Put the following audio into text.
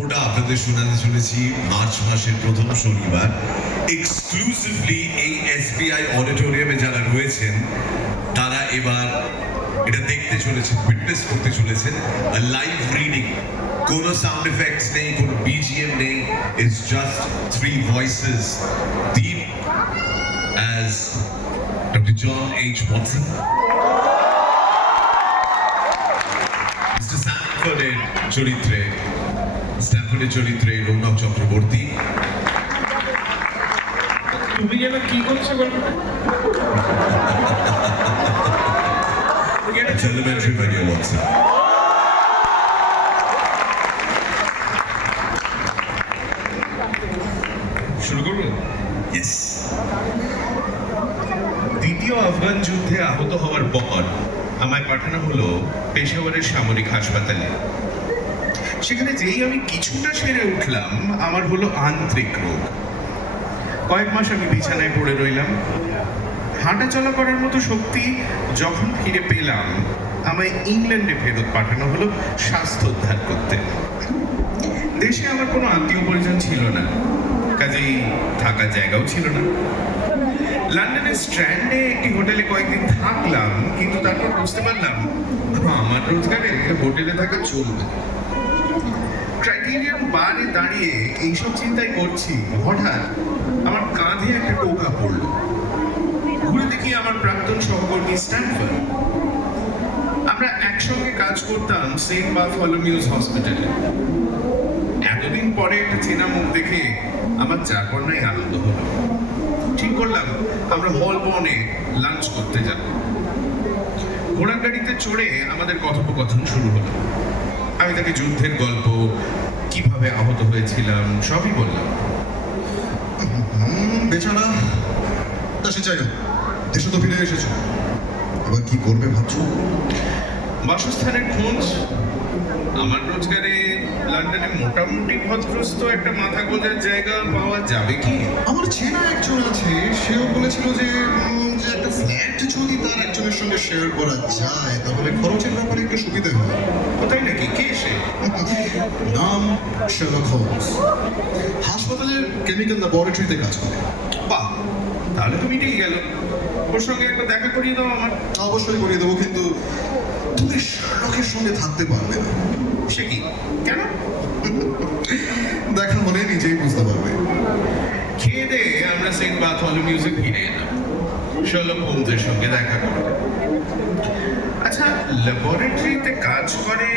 গল্পটা আপনাদের শোনাতে চলেছি মার্চ মাসের প্রথম শনিবার এক্সক্লুসিভলি এই এসবিআই অডিটোরিয়ামে যারা রয়েছেন তারা এবার এটা দেখতে চলেছেন, উইটনেস করতে চলেছেন লাইভ রিডিং। কোনো সাউন্ড এফেক্টস নেই, কোনো বিজিএম নেই, it's just three voices. Deep as doctor John H Watson, mister স্ট্যানফোর্ডের চরিত্রে রৌনক চক্রবর্তী। তুমি যেন কি করছো গল্পটা? Elementary video Watson. শুরু করবো? Yes. দ্বিতীয় আফগান যুদ্ধে আহত হওয়ার পর আমায় পাঠানো হলো পেশাওয়ারের সামরিক হাসপাতালে। সেখানে যেই আমি কিছুটা সেরে উঠলাম, আমার হলো আন্ত্রিক রোগ। কয়েক মাস আমি বিছানায় পড়ে রইলাম। হাঁটা চলা করার মতো শক্তি যখন ফিরে পেলাম, আমায় ইংল্যান্ডে ফেরত পাঠানো হলো স্বাস্থ্য উদ্ধার করতে। দেশে আমার কোনো আত্মীয় পরিজন ছিল না, কাজেই থাকার জায়গাও ছিল না। লন্ডনের স্ট্র্যান্ডে একটি হোটেলে কয়েকদিন থাকলাম, কিন্তু তারপর বুঝতে পারলাম আমার রোজগারে হোটেলে থাকা চলবে। ক্রাইটেরিয়ান বারে দাঁড়িয়ে এইসব চিন্তাই করছি, হঠাৎ আমার কাঁধে একটা টোকা পড়ল। ঘুরে দেখি আমার প্রাক্তন সহকর্মী স্ট্যানফোর্ড। আমরা একসঙ্গে কাজ করতাম সেন্ট বার্থোলোমিউস হসপিটালে। এতদিন পরে একটা চেনা মুখ দেখে আমার যারপর নাই আনন্দ হলো। ঠিক করলাম আমরা হলবর্নে লাঞ্চ করতে যাব। ঘোড়ার গাড়িতে চড়ে আমাদের কথোপকথন শুরু হলো। আমি তাকে যুদ্ধের গল্প, কিভাবে আহত হয়েছিলাম, সবই বললাম। বেচারা, তা সে চাই দেশে তো ফিরে এসেছো, এবার কি করবে ভাবছো? বাসস্থানের খোঁজ। আমার রোজগারে লন্ডনে মোটামুটি ভদ্রস্ত একটা মাথা গোজার জায়গা পাওয়া যাবে কি? আমার চেনা একজন আছে, সেও বলেছিল যে যে একটা ফ্ল্যাট যদি তার একজনের সঙ্গে শেয়ার করা যায় তাহলে খরচের ব্যাপারে একটু সুবিধা হয়। কোথায় নাকি? কে সে? নাম শার্লক হোমস, হাসপাতালের কেমিক্যাল ল্যাবরেটরিতে কাজ করে। বাহ, তাহলে তো মিটেই গেল। ওর সঙ্গে একটা দেখা করিয়ে দাও আমার। অবশ্যই করিয়ে দেবো, কিন্তু তুমি শার্লকের সঙ্গে থাকতে পারবে না। সে কি? কেন? দেখা হলে নিজেই বুঝতে পারবে। খেয়ে দিয়ে আমরা সেন্ট বার্থোলোমিউসে ফিরে এলাম শার্লক হোমসের সঙ্গে দেখা করতে। আচ্ছা, ল্যাবরেটরিতে কাজ করে